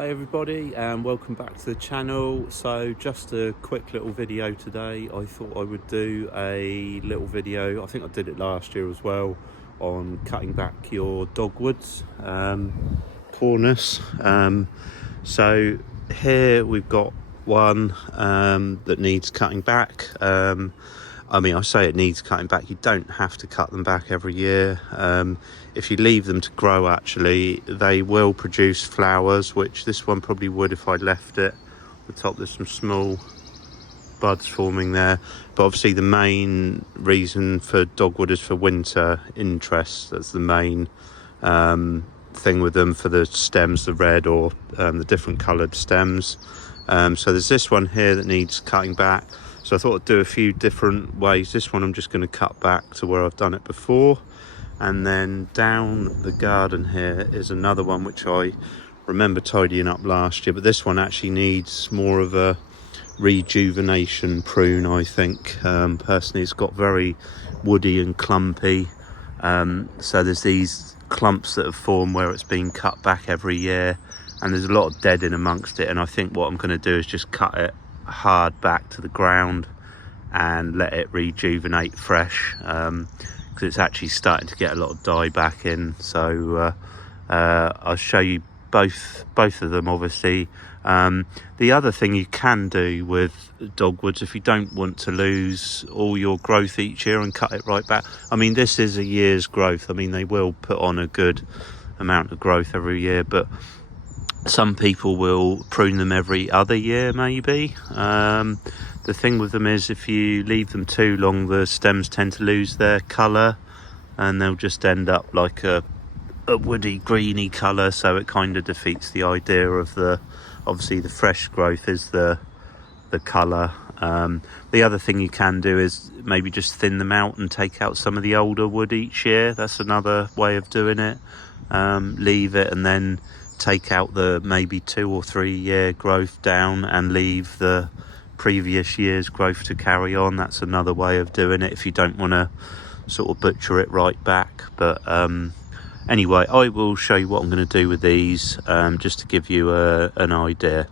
Hey everybody, and welcome back to the channel. So just a quick little video today. I thought I would do a little video, I think I did it last year as well, on cutting back your dogwoods, poorness. So here we've got one that needs cutting back. I say it needs cutting back. You don't have to cut them back every year. If you leave them to grow, actually, they will produce flowers, which this one probably would if I left it. At the top there's some small buds forming there. But obviously the main reason for dogwood is for winter interest. That's the main thing with them, for the stems, the red or the different coloured stems. So there's this one here that needs cutting back. So I thought I'd do a few different ways. This one I'm just going to cut back to where I've done it before. And then down the garden here is another one which I remember tidying up last year. But this one actually needs more of a rejuvenation prune, I think. Personally, it's got very woody and clumpy. So there's these clumps that have formed where it's been cut back every year. And there's a lot of dead in amongst it. And I think what I'm going to do is just cut it hard back to the ground and let it rejuvenate fresh, because it's actually starting to get a lot of dye back in. So I'll show you both of them, obviously. The other thing you can do with dogwoods, if you don't want to lose all your growth each year and cut it right back, I mean, this is a year's growth. I mean, they will put on a good amount of growth every year, but some people will prune them every other year, maybe. The thing with them is if you leave them too long, the stems tend to lose their colour and they'll just end up like a woody greeny colour. So it kind of defeats the idea of obviously the fresh growth is the colour. The other thing you can do is maybe just thin them out and take out some of the older wood each year. That's another way of doing it. Leave it and then take out the maybe 2 or 3 year growth down and leave the previous year's growth to carry on. That's another way of doing it if you don't want to sort of butcher it right back. But anyway, I will show you what I'm going to do with these, just to give you an idea.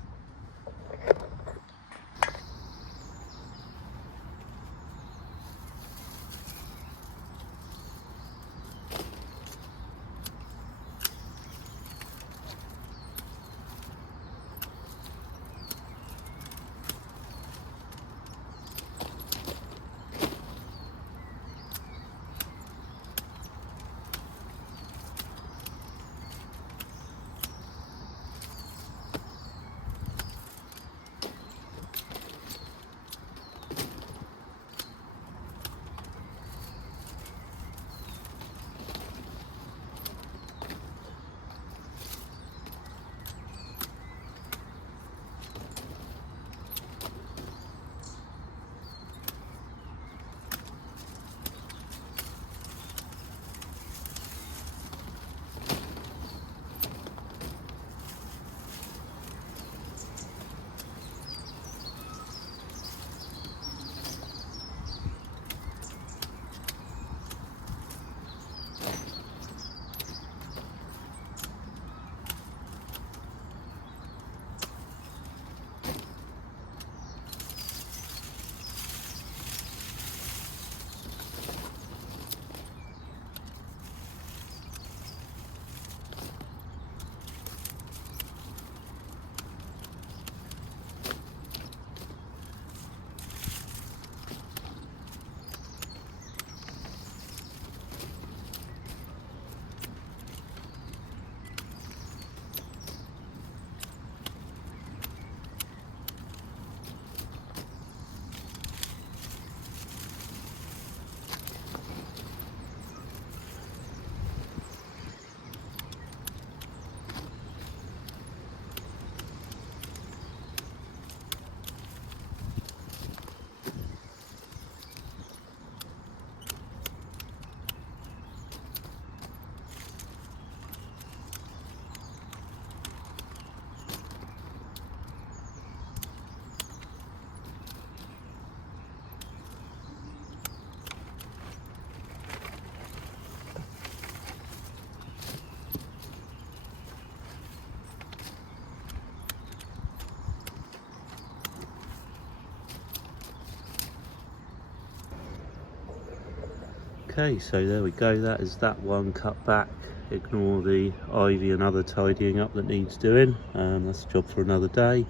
Okay, so there we go, that is that one cut back. Ignore the ivy and other tidying up that needs doing. That's a job for another day.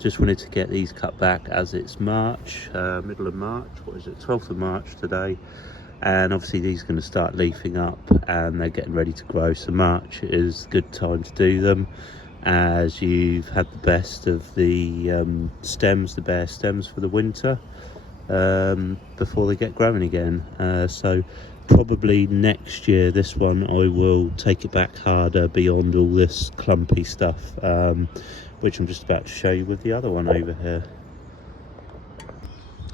Just wanted to get these cut back as it's March, middle of March, what is it, 12th of March today, and obviously these are going to start leafing up and they're getting ready to grow, so March is a good time to do them as you've had the best of the stems, the bare stems for the winter, before they get growing again. So probably next year, this one I will take it back harder beyond all this clumpy stuff, which I'm just about to show you with the other one over here.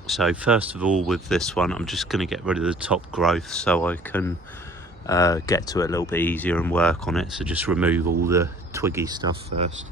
So first of all, with this one, I'm just going to get rid of the top growth so I can get to it a little bit easier and work on it. So just remove all the twiggy stuff first.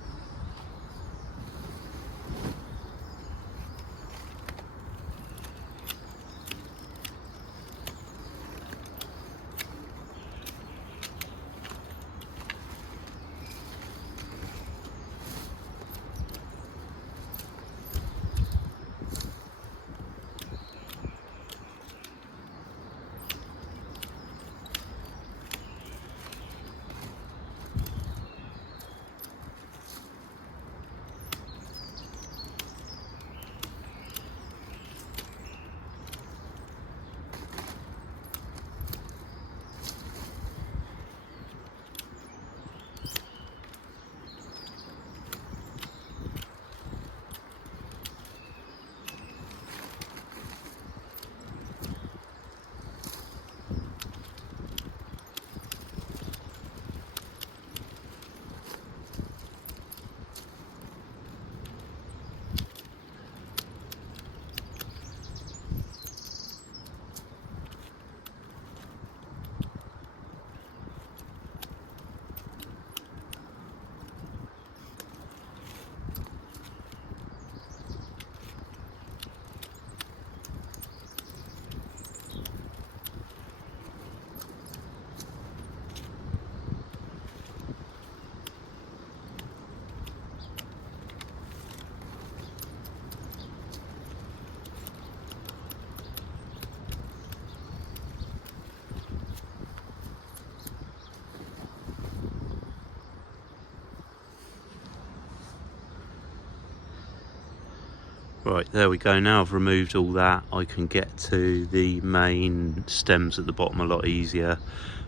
Right, there we go. Now I've removed all that, I can get to the main stems at the bottom a lot easier.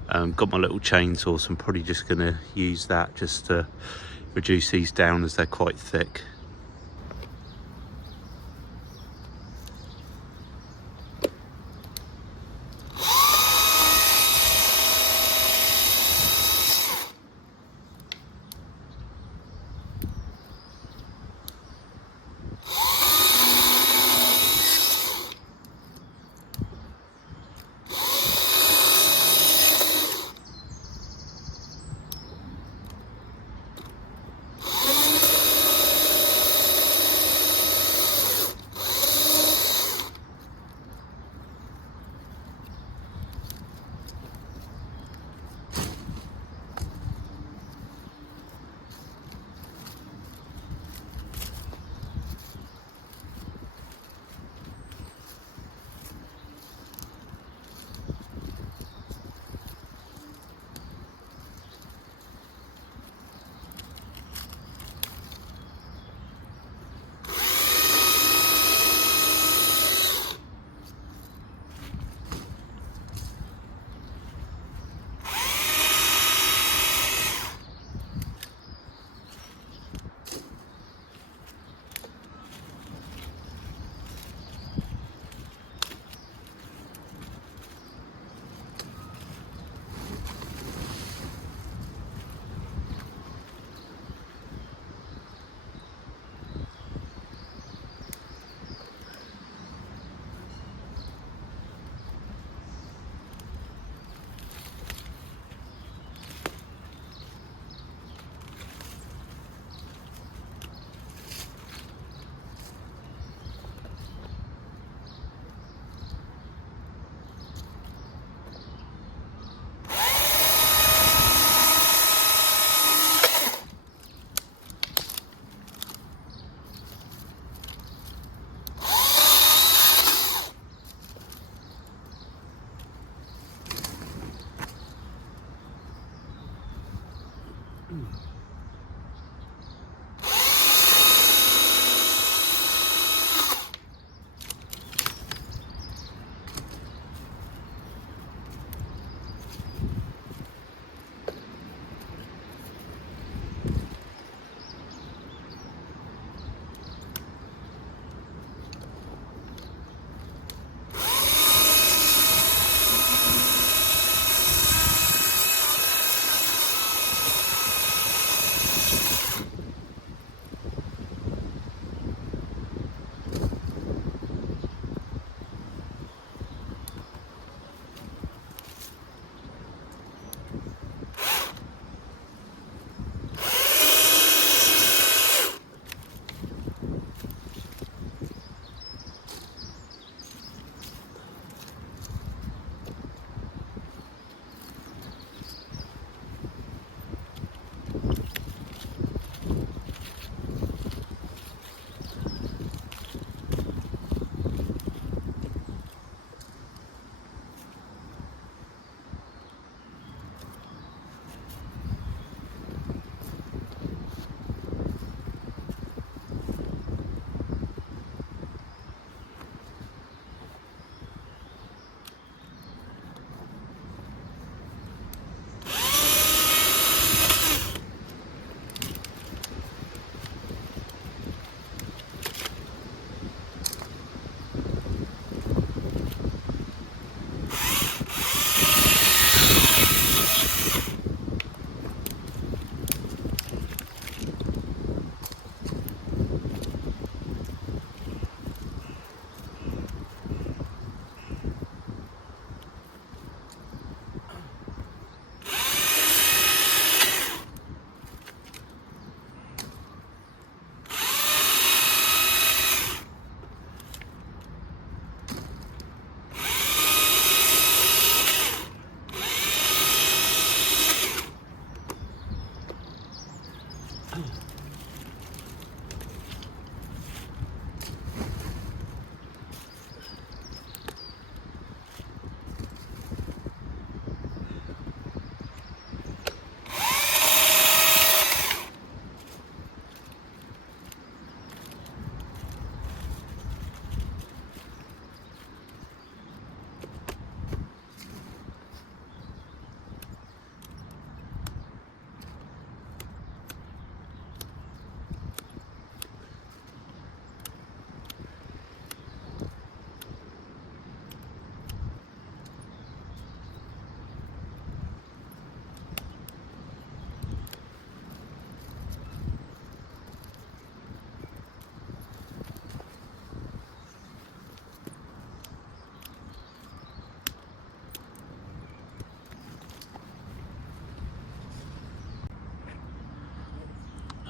Got my little chainsaw, so I'm probably just going to use that just to reduce these down as they're quite thick.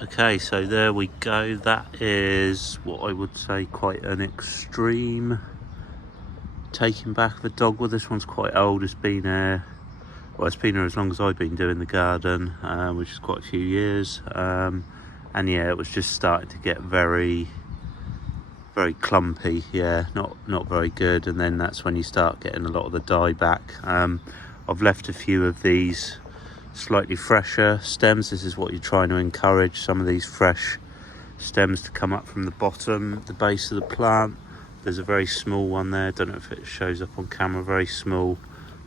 Okay, so there we go. That is what I would say quite an extreme taking back of a dogwood. This one's quite old. It's been here, well, it's been here as long as I've been doing the garden, which is quite a few years. And yeah, it was just starting to get very clumpy. Yeah, not very good. And then that's when you start getting a lot of the dye back. I've left a few of these slightly fresher stems. This is what you're trying to encourage, some of these fresh stems to come up from the bottom, the base of the plant. There's a very small one there, don't know if it shows up on camera, very small,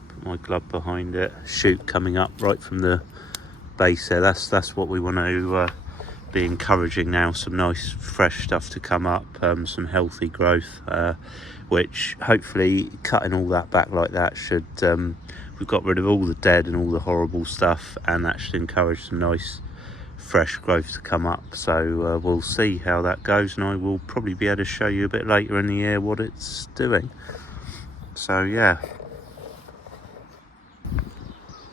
put my glove behind it, shoot coming up right from the base there. That's what we want to be encouraging now, some nice fresh stuff to come up, some healthy growth, which hopefully cutting all that back like that should, we've got rid of all the dead and all the horrible stuff, and that should encourage some nice fresh growth to come up. So we'll see how that goes, and I will probably be able to show you a bit later in the year what it's doing. So yeah.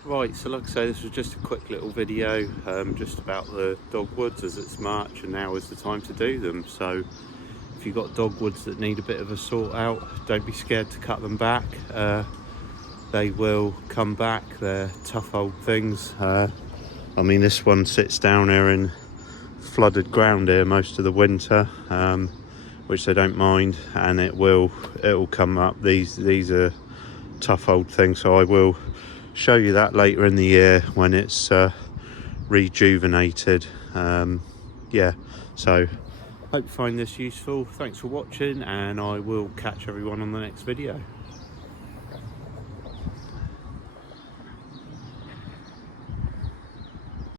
Right, so like I say, this was just a quick little video just about the dogwoods, as it's March and now is the time to do them. So if you've got dogwoods that need a bit of a sort out, don't be scared to cut them back. They will come back. They're tough old things. I mean, this one sits down here in flooded ground here most of the winter, which they don't mind, and it will come up. These are tough old things, so I will show you that later in the year when it's rejuvenated. Yeah, so hope you find this useful. Thanks for watching, and I will catch everyone on the next video.